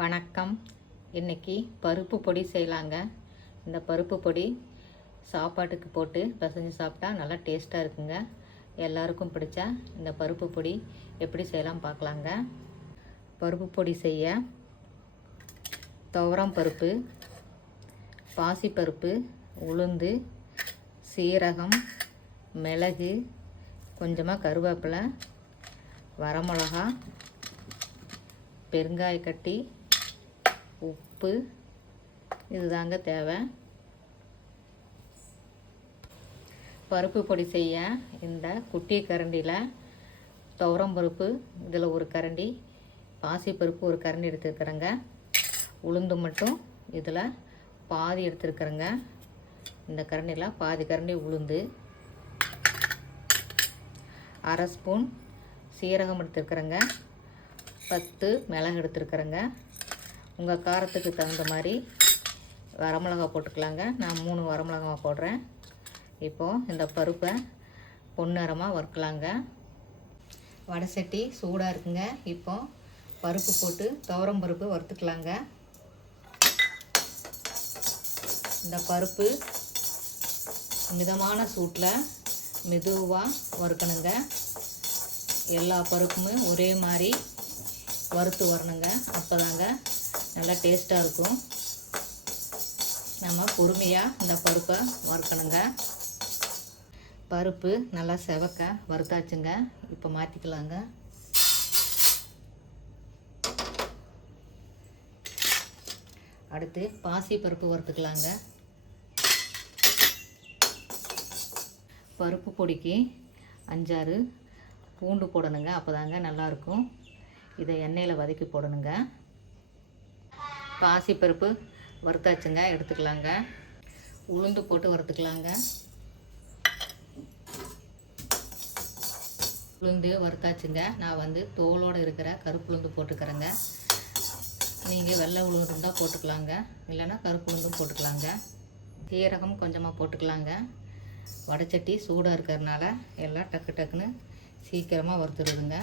வணக்கம். இன்றைக்கி பருப்பு பொடி செய்யலாங்க. இந்த பருப்பு பொடி சாப்பாட்டுக்கு போட்டு பிசைஞ்சு சாப்பிட்டா நல்லா டேஸ்ட்டாக இருக்குங்க. எல்லாருக்கும் பிடிச்சா இந்த பருப்பு பொடி எப்படி செய்யலாம் பார்க்கலாங்க. பருப்பு பொடி செய்ய துவரம் பருப்பு பாசிப்பருப்பு உளுந்து சீரகம் மிளகு கொஞ்சமாக கருவேப்பிலை வரமிளகா பெருங்காய கட்டி உப்பு. இதுதாங்க தேவை. பருப்பு பொடி செய்ய இந்த குட்டி கரண்டியில் துவரம் பருப்பு இதில் ஒரு கரண்டி பாசிப்பருப்பு ஒரு கரண்டி எடுத்துருக்குறேங்க. உளுந்து மட்டும் இதில் பாதி எடுத்துருக்குறேங்க. இந்த கரண்டியில் பாதி கரண்டி உளுந்து. அரை ஸ்பூன் சீரகம் எடுத்துருக்குறேங்க. பத்து மிளகு எடுத்துருக்குறேங்க. உங்கள் காரத்துக்கு தகுந்த மாதிரி வரமிளகா போட்டுக்கலாங்க. நான் மூணு வரமிளகா போடுறேன். இப்போது இந்த பருப்பை பொன்னிறமாக வறுக்கலாங்க. வடை சட்டி சூடாக இருக்குங்க. இப்போ பருப்பு போட்டு துவரம் பருப்பு வறுத்துக்கலாங்க. இந்த பருப்பு மிதமான சூட்டில் மெதுவாக வறுக்கணுங்க. எல்லா பருப்புமே ஒரே மாதிரி வறுத்து வரணுங்க. அப்போ தாங்க நல்லா டேஸ்ட்டாக இருக்கும். நம்ம பொறுமையாக இந்த பருப்பை வறுக்கணுங்க. பருப்பு நல்லா செவக்க வறுத்தாச்சுங்க. இப்போ மாற்றிக்கலாங்க அடுத்து பாசி பருப்பு வறுத்துக்கலாங்க. பருப்பு பொடிக்கு அஞ்சாறு பூண்டு போடணுங்க. அப்போ தாங்க நல்லாயிருக்கும் இதை எண்ணெயில் வதக்கி போடணுங்க. பாசிப்பருப்பு வறுத்தாச்சுங்க எடுத்துக்கலாங்க. உளுந்து போட்டு வறுத்துக்கலாங்க. உளுந்து வறுத்தாச்சுங்க. நான் வந்து தோலோடு இருக்கிற கருப்பு உளுந்து போட்டுக்கிறேங்க. நீங்கள் வெள்ளை உளுந்து இருந்தால் போட்டுக்கலாங்க. இல்லைன்னா கருப்பு உளுந்தும் போட்டுக்கலாங்க. சீரகம் கொஞ்சமாக போட்டுக்கலாங்க. வடைச்சட்டி சூடாக இருக்கிறதுனால எல்லாம் டக்கு டக்குன்னு சீக்கிரமாக வறுத்துடுதுங்க.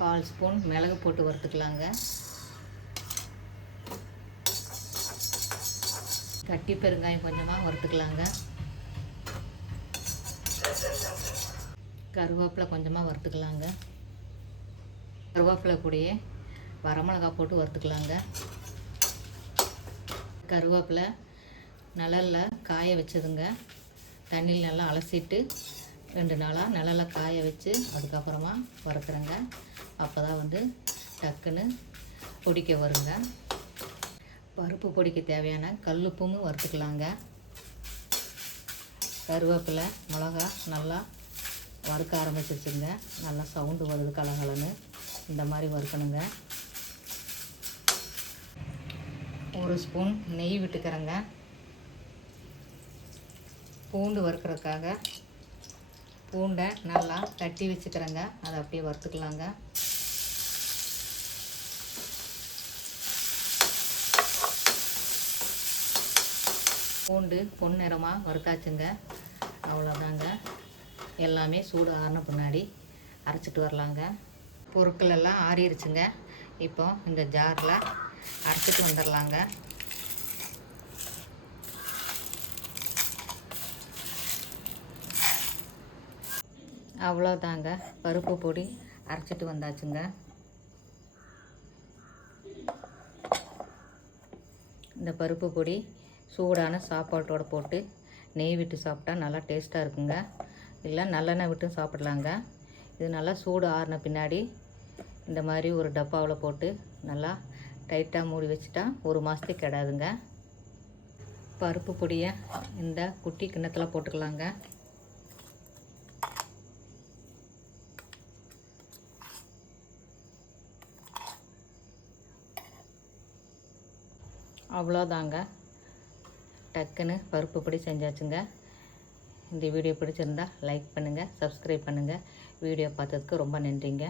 கால் ஸ்பூன் மிளகு போட்டு வறுத்துக்கலாங்க. கட்டி பெருங்காயம் கொஞ்சமாக வறுத்துக்கலாங்க. கருவேப்பிலை கொஞ்சமாக வறுத்துக்கலாங்க. கருவேப்பிலை கூடயே வரமிளகா போட்டு வறுத்துக்கலாங்க. கருவேப்பிலை நிழலில் காய வச்சதுங்க. தண்ணியில் நல்லா அலசிட்டு ரெண்டு நாளாக நிழலில் காய வச்சு அதுக்கப்புறமா வறுக்கிறேங்க. அப்போ தான் வந்து டக்குன்னு பொடிக்க வருங்க. பருப்பு பொடிக்க தேவையான கல்லுப்பும் வறுத்துக்கலாங்க. கருவேப்பிலை மிளகா நல்லா வறுக்க ஆரம்பிச்சிருச்சுங்க. நல்லா சவுண்டு வருது கலகலன்னு. இந்த மாதிரி வறுக்கணுங்க. ஒரு ஸ்பூன் நெய் விட்டுக்கிறேங்க. பூண்டு வறுக்கிறதுக்காக பூண்டை நல்லா தட்டி வச்சுக்கிறேங்க. அதை அப்படியே வறுத்துக்கலாங்க. பூண்டு பொன்னிறமாக வறுத்தாச்சுங்க அவ்வளோதாங்க. எல்லாமே சூடு ஆறின பின்னாடி அரைச்சிட்டு வரலாங்க. பொருட்கள் எல்லாம் ஆறிடுச்சுங்க. இப்போ இந்த ஜாரில் அரைச்சிட்டு வந்துடலாங்க அவ்வளோதாங்க. பருப்பு பொடி அரைச்சிட்டு வந்தாச்சுங்க. இந்த பருப்பு பொடி சூடான சாப்பாட்டோடு போட்டு நெய் விட்டு சாப்பிட்டா நல்லா டேஸ்ட்டாக இருக்குங்க. இல்லை நல்லெண்ணெய் விட்டு சாப்பிட்லாங்க. இது நல்லா சூடு ஆறின பின்னாடி இந்த மாதிரி ஒரு டப்பாவில் போட்டு நல்லா டைட்டாக மூடி வச்சுட்டா ஒரு மாதத்துக்கு கிடாதுங்க. பருப்பு பொடியை இந்த குட்டி கிண்ணத்தில் போட்டுக்கலாங்க. அவ்வளோதாங்க. டக்குன்னு பருப்பு பொடி செஞ்சாச்சுங்க. இந்த வீடியோ பிடிச்சிருந்தா லைக் பண்ணுங்கள் சப்ஸ்கிரைப் பண்ணுங்கள் வீடியோ பார்த்ததுக்கு ரொம்ப நன்றிங்க.